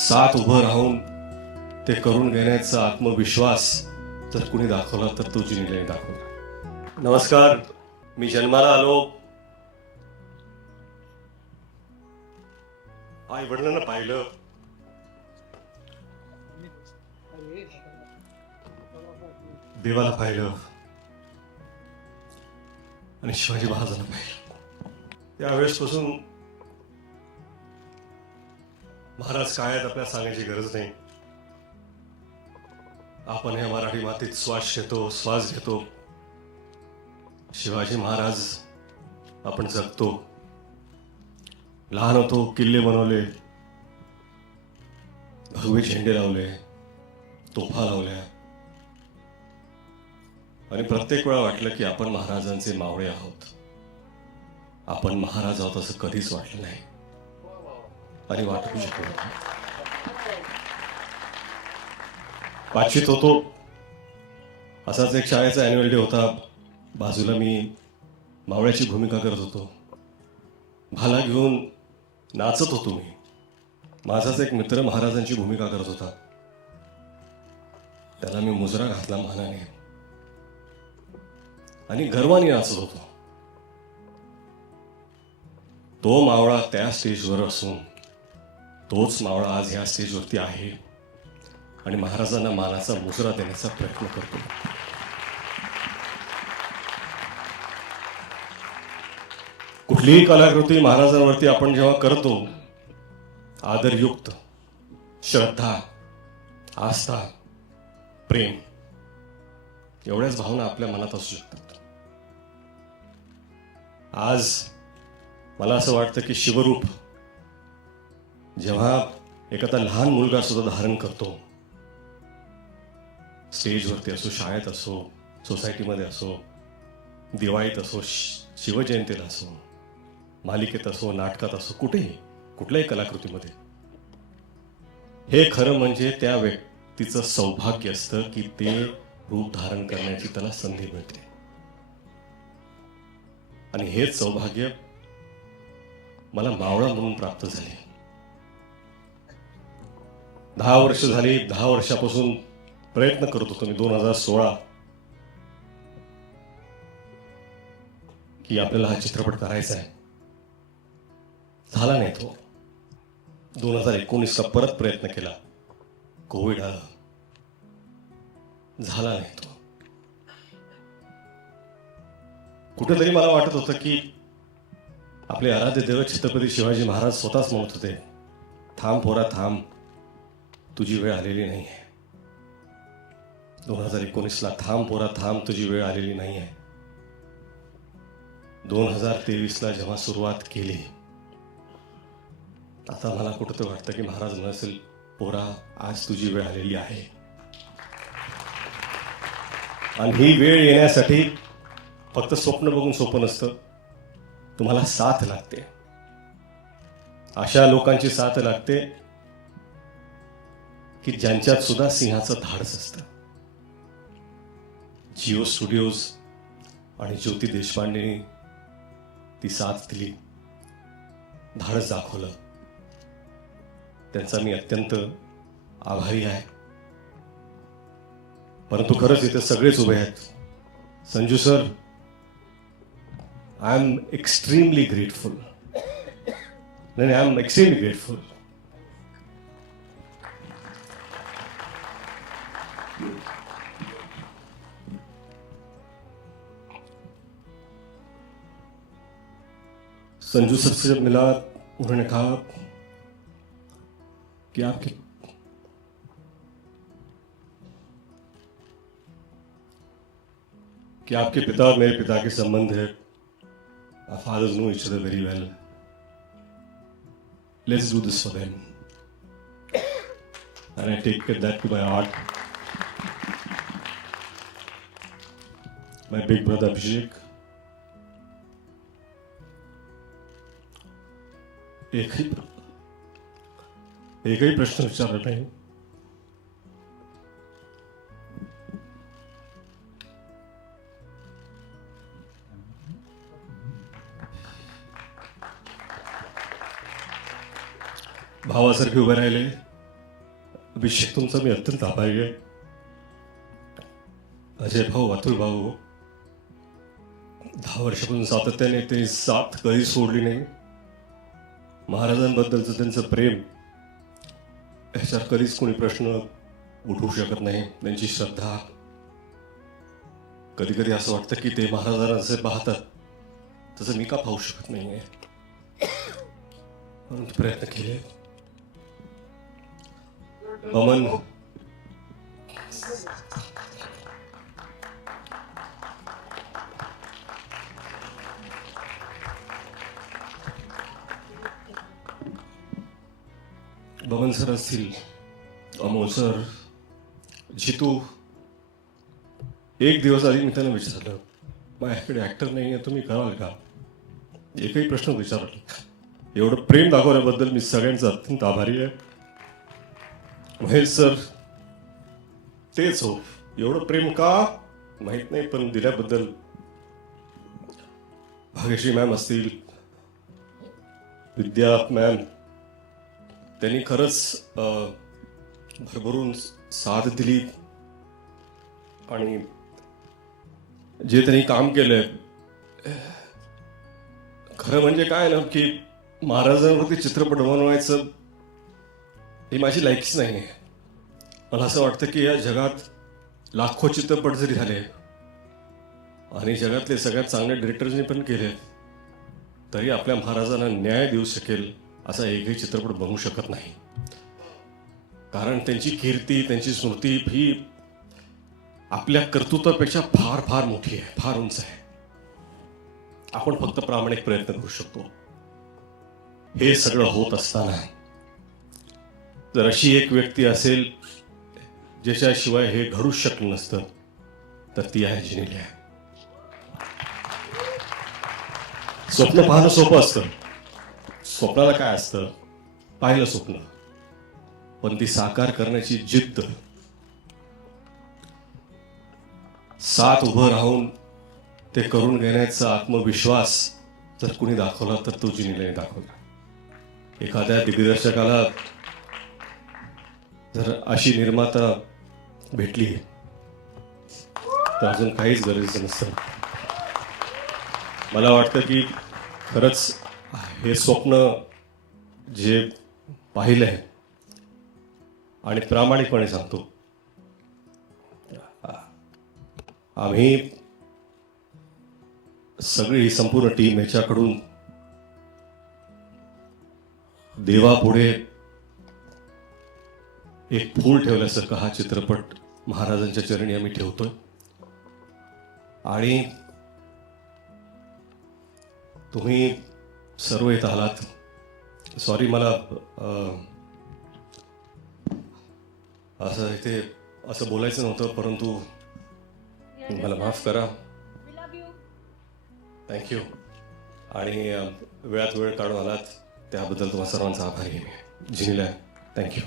साथ उभं राहून ते करून घेण्याचा आत्मविश्वास जर कुणी दाखवला तर तो जिनीने दाखवला. नमस्कार, मी जन्माला आलो आई वडिलांना पाहिलं, देवाला पाहिलं आणि शिवाजी महाराजांना पाहिलं. त्यावेळेसपासून महाराज काय आहेत आपल्याला सांगायची गरज नाही. आपण या मराठी मातीत श्वास घेतो. शिवाजी महाराज आपण जगतो. लहान होतो, किल्ले बनवले, भगवे झेंडे लावले, तोफा लावल्या आणि प्रत्येक वेळा वाटलं की आपण महाराजांचे मावळे आहोत. आपण महाराज आहोत असं कधीच वाटलं नाही आणि वाटू शकत नाही. पाचवीत होतो, असाच एक शाळेचा अॅन्युअल डे होता. बाजूला मी मावळ्याची भूमिका करत होतो. भाला घेऊन नाचत होतो मी. माझाच एक मित्र महाराजांची भूमिका करत होता. त्याला मी मुजरा घातला मानाने आणि गर्वाने नाचत होतो. तो मावळा त्या स्टेजवर असून तोच मावळा आज ह्या स्टेजवरती आहे आणि महाराजांना मानाचा मुजरा देण्याचा प्रयत्न करतो. कुठलीही कलाकृती महाराजांवरती आपण जेव्हा करतो, आदरयुक्त, श्रद्धा, आस्था, प्रेम एवढ्याच भावना आपल्या मनात असू शकतात. आज मला असं वाटतं की शिवरूप जेव्हा एखादा लहान मुलगा सुद्धा धारण करतो, स्टेजवरती असो, शाळेत असो, सोसायटीमध्ये असो, दिवाळीत असो, शिवजयंतीला असो, मालिकेत असो, नाटकात असो, कुठेही कुठल्याही कलाकृतीमध्ये, हे खरं म्हणजे त्या व्यक्तीचं सौभाग्य असतं की ते रूप धारण करण्याची त्याला संधी मिळते. आणि हेच सौभाग्य मला मावळा म्हणून प्राप्त झाले. 10 वर्ष झाली. 10 वर्षापासून प्रयत्न करत होतो मी 2016 की आपल्याला हा चित्रपट करायचा आहे. झाला नाही तो. 2019ला परत प्रयत्न केला. कोविड आला, झाला नाही तो. कुठेतरी मला वाटत होतं की आपले आराध्य दैवत छत्रपती शिवाजी महाराज स्वतःच म्हणत होते, थांब पोरा थांब, तुझी वेळ आलेली नाही आहे. 2019ला थांब पोरा थांब, तुझी वेळ आलेली नाही आहे. 2023ला जेव्हा सुरुवात केली, आता मला कुठं वाटतं की महाराज म्हणतील, पोरा आज तुझी वेळ आलेली आहे. आणि ही वेळ येण्यासाठी फक्त स्वप्न बघून सोपं नसतं. तुम्हाला साथ लागते. अशा लोकांची साथ लागते की ज्यांच्यात सुद्धा सिंहाचं धाडस असतं. जिओ स्टुडिओज आणि ज्योती देशपांडेनी ती साथ दिली, धाडस दाखवलं. त्यांचा मी अत्यंत आभारी आहे. परंतु खरंच इथे सगळेच उभे आहेत. Sanju sir, I am extremely grateful. नाही, I am extremely grateful. Sanju sir से जब मिला, उन्होंने कहा कि आपके पिता और मेरे पिता के संबंध है. Our fathers know each other very well. Let's do this for them. And I take that to my heart. My big brother Abhishek. एकही प्रश्न विचारला नाही. भावासारखे उभे राहिले. अभिषेक तुमचा मी अत्यंत आभारी आहे. अजय भाऊ, अतुल भाऊ, 10 वर्षापासून सातत्याने ते साथ कधी सोडली नाही. महाराजांबद्दलचं त्यांचं प्रेम ह्याच्यावर कधीच कोणी प्रश्न उठवू शकत नाही. त्यांची श्रद्धा, कधी कधी असं वाटतं की ते महाराजांना जसे पाहतात तसं मी का पाहू शकत नाहीये, परंतु प्रयत्न केले. बमन, बमन सर असतील, अमोल सर, जितू. एक दिवस आधी मी त्यांना विचारलं, माझ्याकडे ऍक्टर नाही आहे, तुम्ही कराल का? एकही प्रश्न विचारला. एवढं प्रेम दाखवल्याबद्दल मी सगळ्यांचा अत्यंत आभारी आहे. महेश सर तेच हो, एवढं प्रेम का माहित नाही, पण दिल्याबद्दल. भाग्यश्री मॅम असतील, विद्या मॅम, त्यांनी खरंच भरभरून साथ दिली. आणि जे त्यांनी काम केलंय, खरं म्हणजे काय ना की महाराजांवरती चित्रपट बनवायचं ही माझी लायकीच नाही आहे. मला असं वाटतं की या जगात लाखो चित्रपट जरी झाले आणि जगातले सगळ्यात चांगले डिरेक्टर्सनी पण केले, तरी आपल्या महाराजांना न्याय देऊ शकेल असा एकही चित्रपट बनवू शकत नाही. कारण त्यांची कीर्ती, त्यांची स्मृती ही आपल्या कर्तृत्वापेक्षा फार फार मोठी आहे, फार उंच आहे. आपण फक्त प्रामाणिक प्रयत्न करू शकतो. हे सगळं होत असताना जर अशी एक व्यक्ती असेल ज्याच्याशिवाय हे घडूच शकलं नसतं, तर ती आहे जिनिलिया. स्वप्न पाहणं सोपं असतं. स्वप्नाला काय असतं? पाहिलं स्वप्न, पण ती साकार करण्याची जिद्द, साथ उभं राहून ते करून घेण्याचा आत्मविश्वास जर कुणी दाखवला तर तो जिनिलियाने दाखवला. एखाद्या दिग्दर्शकाला जर अशी निर्माता भेटली तर अजून काहीच गरजेचं नसतं. मला वाटतं की खरंच हे स्वप्न जे पाहिलंय, आणि प्रामाणिकपणे सांगतो, आम्ही सगळी ही संपूर्ण टीम ह्याच्याकडून देवापुढे एक फूल ठेवल्यासारखं हा चित्रपट महाराजांच्या चरणी आम्ही ठेवतोय. आणि तुम्ही सर्व इथं आलात. सॉरी, मला असं इथे असं बोलायचं नव्हतं, परंतु मला माफ करा. थँक्यू. आणि वेळात वेळ काढून आलात त्याबद्दल तुम्हा सर्वांचा आभारी आहे. जिनिलिया, थँक्यू.